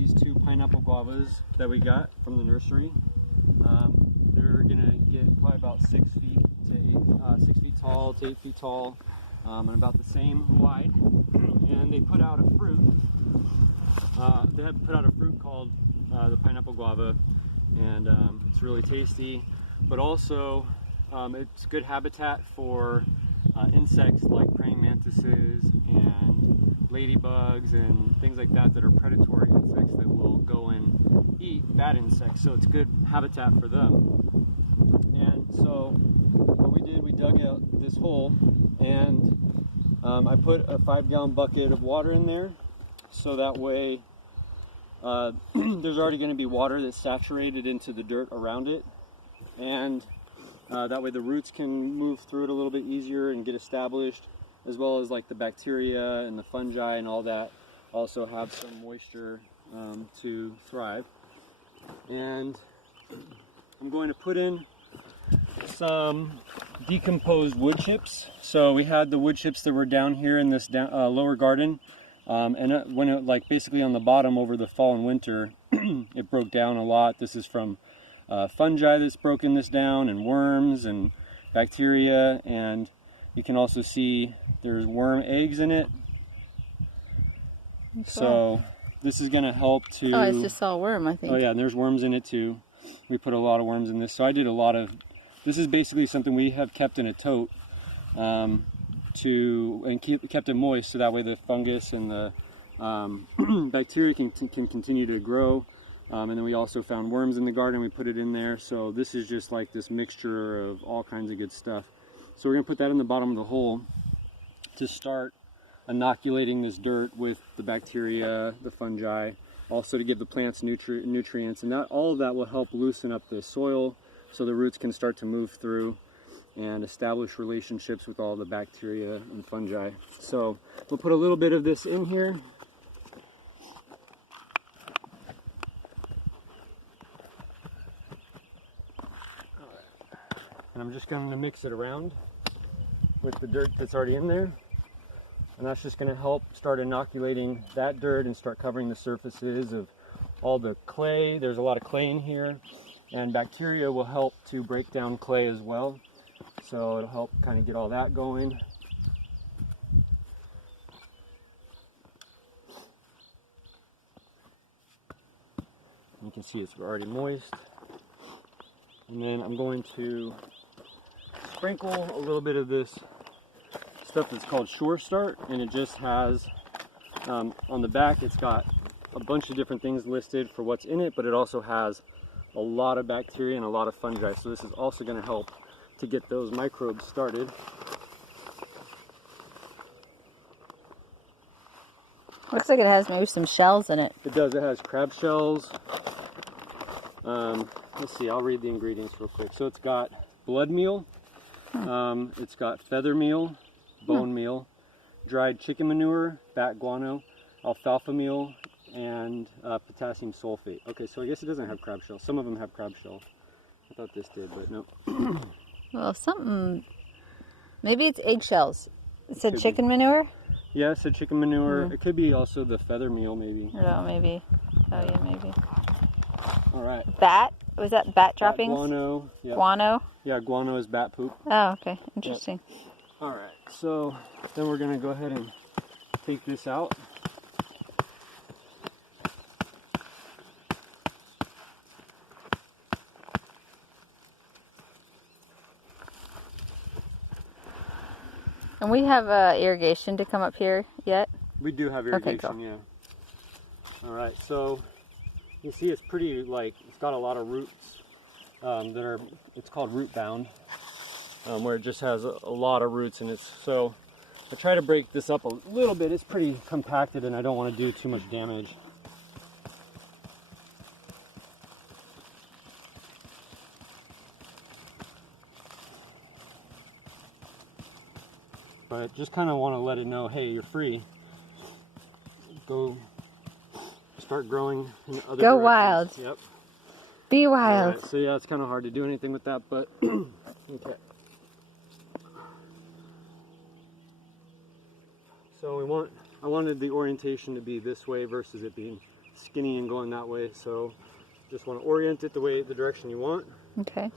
these two pineapple guavas that we got from the nursery. They're gonna get probably about 6 feet to 6 feet tall to 8 feet tall, and about the same wide. And they put out a fruit. They have put out a fruit called the pineapple guava, and it's really tasty. But also, it's good habitat for insects like praying mantises and ladybugs and things like that that are predatory insects that will go and eat bad insects. So it's good habitat for them. And so what we did, we dug out this hole, and I put a 5-gallon bucket of water in there, so that way there's already going to be water that's saturated into the dirt around it, and that way the roots can move through it a little bit easier and get established, as well as like the bacteria and the fungi and all that also have some moisture to thrive. And I'm going to put in some decomposed wood chips. So we had the wood chips that were down here in this lower garden, and when it, like basically on the bottom over the fall and winter, it broke down a lot. This is from fungi that's broken this down, and worms and bacteria, and you can also see there's worm eggs in it. Okay. So this is going to help to... Oh, I just saw a worm, I think. Oh yeah, and there's worms in it too. We put a lot of worms in this. So I did a lot of... This is basically something we have kept in a tote kept it moist, so that way the fungus and the bacteria can continue to grow. And then we also found worms in the garden. We put it in there. So this is just like this mixture of all kinds of good stuff. So we're going to put that in the bottom of the hole to start inoculating this dirt with the bacteria, the fungi, also to give the plants nutrients, and that all of that will help loosen up the soil so the roots can start to move through and establish relationships with all the bacteria and fungi. So we'll put a little bit of this in here. And I'm just going to mix it around with the dirt that's already in there. And that's just going to help start inoculating that dirt and start covering the surfaces of all the clay. There's a lot of clay in here, and bacteria will help to break down clay as well. So it'll help kind of get all that going. You can see it's already moist. And then I'm going to sprinkle a little bit of this stuff that's called Sure Start, and it just has on the back, it's got a bunch of different things listed for what's in it, but it also has a lot of bacteria and a lot of fungi, so this is also going to help to get those microbes started. Looks like it has maybe some shells in it. It does. It has crab shells. Let's see, I'll read the ingredients real quick. So it's got blood meal, it's got feather meal, bone meal, dried chicken manure, bat guano, alfalfa meal, and potassium sulfate. Okay, so I guess it doesn't have crab shells. Some of them have crab shells. I thought this did, but no. Well, something... Maybe it's eggshells. It said Could chicken be. manure? Yeah, it said chicken manure. It could be also the feather meal, maybe. No, maybe. Oh, yeah, maybe. All right. Bat? Was that bat droppings? Guano. Yep. Guano? Yeah, guano is bat poop. Oh, okay. Interesting. Yep. All right, so then we're going to go ahead and take this out. And we have irrigation to come up here yet? We do have irrigation, okay, cool. Yeah. All right, so you see it's pretty, like, it's got a lot of roots that are, it's called root bound, where it just has a lot of roots in it. So I try to break this up a little bit. It's pretty compacted and I don't want to do too much damage. But just kind of want to let it know, hey, you're free. Go start growing in other Go directions. wild. Yep. Be wild. Right, so yeah, it's kind of hard to do anything with that, but okay. So I wanted the orientation to be this way versus it being skinny and going that way, so just want to orient it the direction you want. Okay. And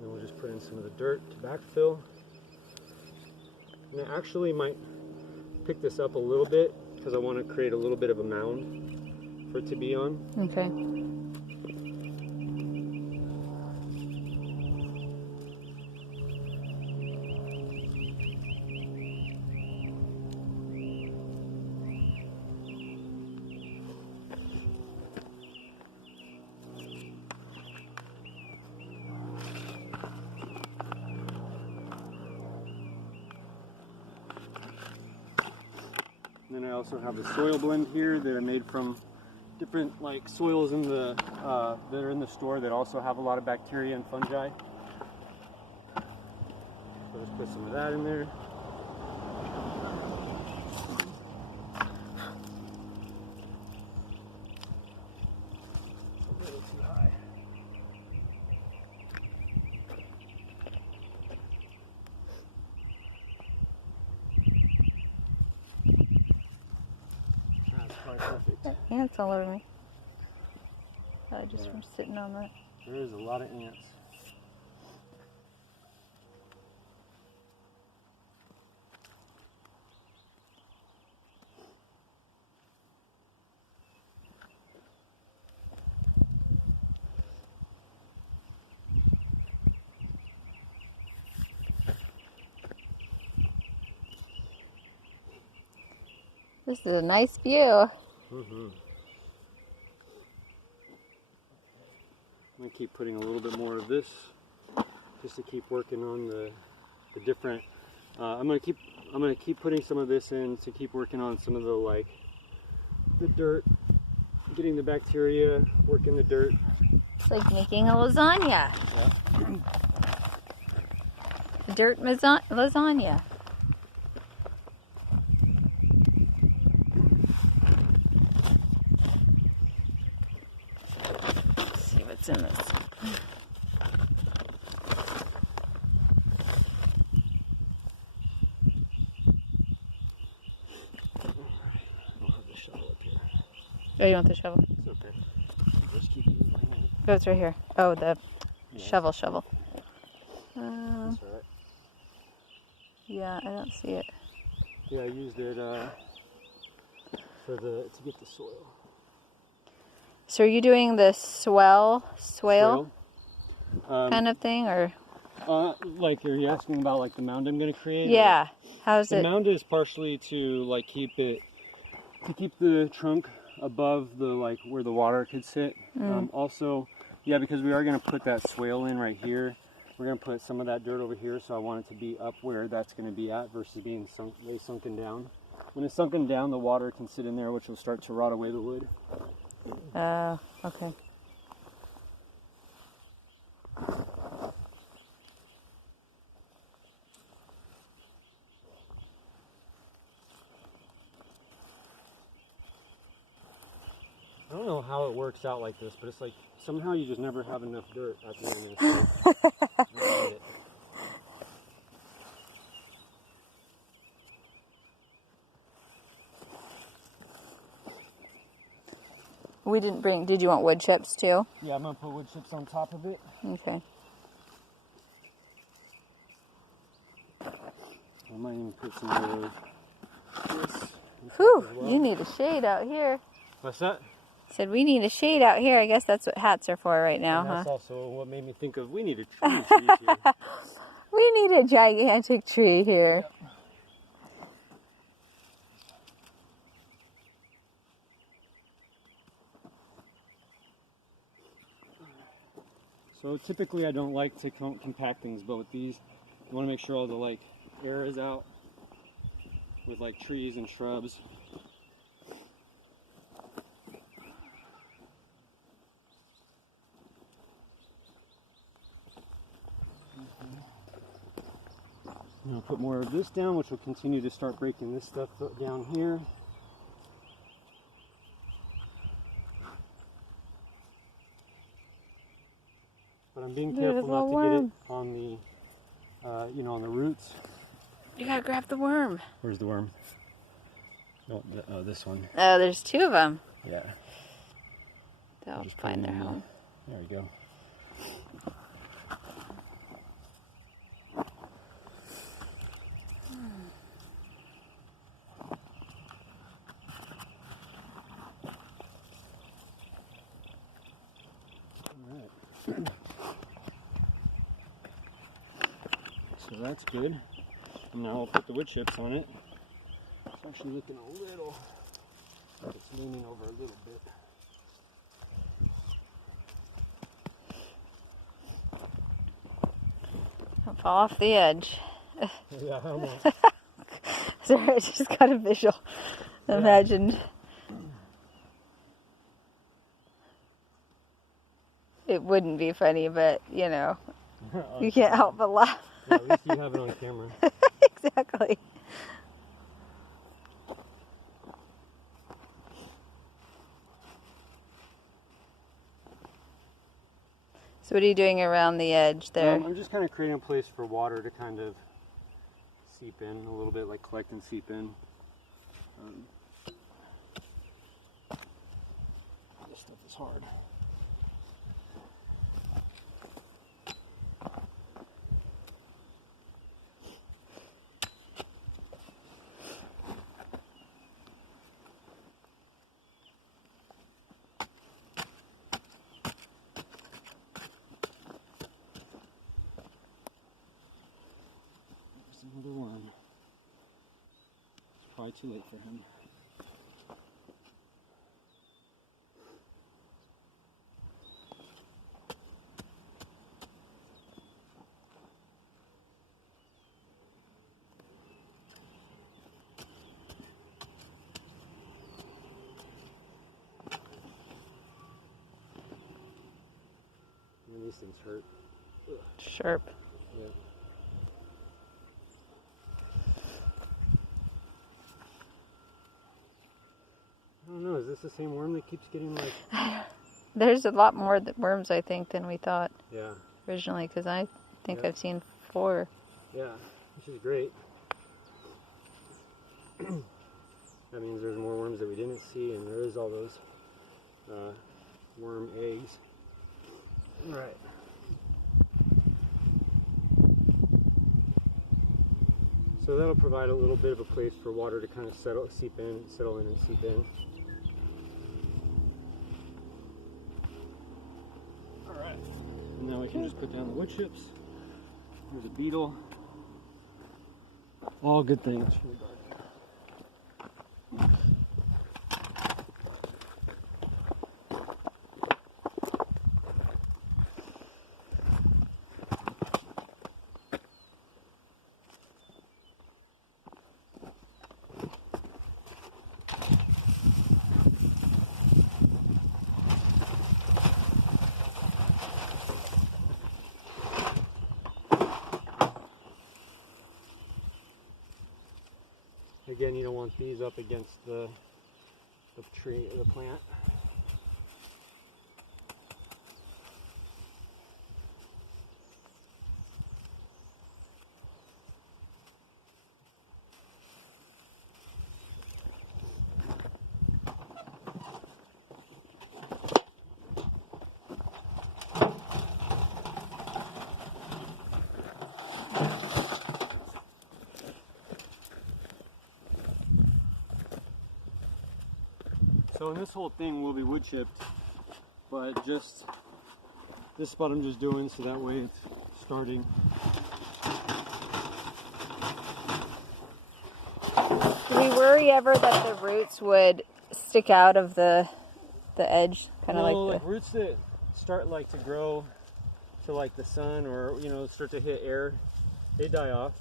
then we'll just put in some of the dirt to backfill. And I actually might pick this up a little bit because I want to create a little bit of a mound for it to be on. Okay. And then I also have the soil blend here that I made from different like soils in the that are in the store that also have a lot of bacteria and fungi. So just put some of that in there. A little too high. That's probably perfect. Ants all over me. Probably just from sitting on that. There is a lot of ants. This is a nice view. Mm-hmm. I'm gonna keep putting a little bit more of this, just to keep working on the different. I'm gonna keep putting some of this in to keep working on some of the dirt, getting the bacteria, working the dirt. It's like making a lasagna. Yeah. Dirt lasagna. Let's see what's in this. I'll have the shovel up here. Oh, you want the shovel? It's okay. Just keep using my hand. Oh, it's right here. Oh, the Yeah. shovel. That's all right. Yeah, I don't see it. Yeah, I used it to get the soil. So are you doing the swale Um, kind of thing, or? Like, are you asking about like the mound I'm going to create? Yeah. How's The it? mound is partially to like keep the trunk above the like where the water could sit. Also, yeah, because we are going to put that swale in right here. We're going to put some of that dirt over here, so I want it to be up where that's going to be at versus being way sunken down. When it's sunken down, the water can sit in there, which will start to rot away the wood. Okay. I don't know how it works out like this, but it's like somehow you just never have enough dirt at the end. It's like, I don't get it. We didn't bring. Did you want wood chips too? Yeah, I'm gonna put wood chips on top of it. Okay. I might even put some of those. Whew, you need a shade out here. What's that? Said we need a shade out here. I guess that's what hats are for right now, And that's huh? also what made me think of we need a tree here. We need a gigantic tree here. Yep. So typically I don't like to compact things, but with these, you want to make sure all the like air is out with like trees and shrubs. I'm going to put more of this down, which will continue to start breaking this stuff down here. But I'm being careful not to get it on the, on the roots. You gotta grab the worm. Where's the worm? Oh, this one. Oh, there's two of them. Yeah. They'll Just find put their it in home. There we go. Alright. So that's good. And now I'll put the wood chips on it. It's actually looking a little, like it's leaning over a little bit. Don't fall off the edge. Yeah, almost. Sorry, I just got a visual. Imagined. It wouldn't be funny, but you know, you can't help but laugh. Yeah, at least you have it on camera. Exactly. So what are you doing around the edge there? I'm just kind of creating a place for water to kind of seep in a little bit, like collect and seep in. This stuff is hard. Another one. It's probably too late for him. And these things hurt. Ugh. Sharp. Yeah. I don't know, is this the same worm that keeps getting like... There's a lot more worms, I think, than we thought Yeah. originally, because I think Yeah. I've seen 4. Yeah, which is great. That means there's more worms that we didn't see, and there is all those worm eggs. All right. So that'll provide a little bit of a place for water to kind of settle in and seep in. All right. And now we can just put down the wood chips. There's a beetle. All good things for the garden. Again, you don't want these up against the tree, the plant. So in this whole thing will be wood chipped, but just this spot I'm just doing so that way it's starting. Do we worry ever that the roots would stick out of the edge, kind of No, like like roots that start like to grow to like the sun, or you know, start to hit air, they die off.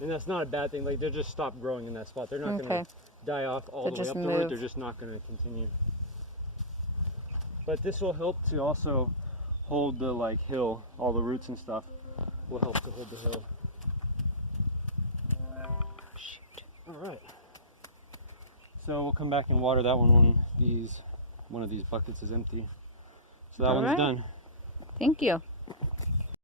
And that's not a bad thing. Like, they'll just stop growing in that spot. They're not Okay. going to die off all They'll the way just up the root. move. They're just not going to continue. But this will help to also hold the like hill. All the roots and stuff will help to hold the hill. Shoot. All right. So we'll come back and water that one when one of these buckets is empty. So that All one's right. done. Thank you.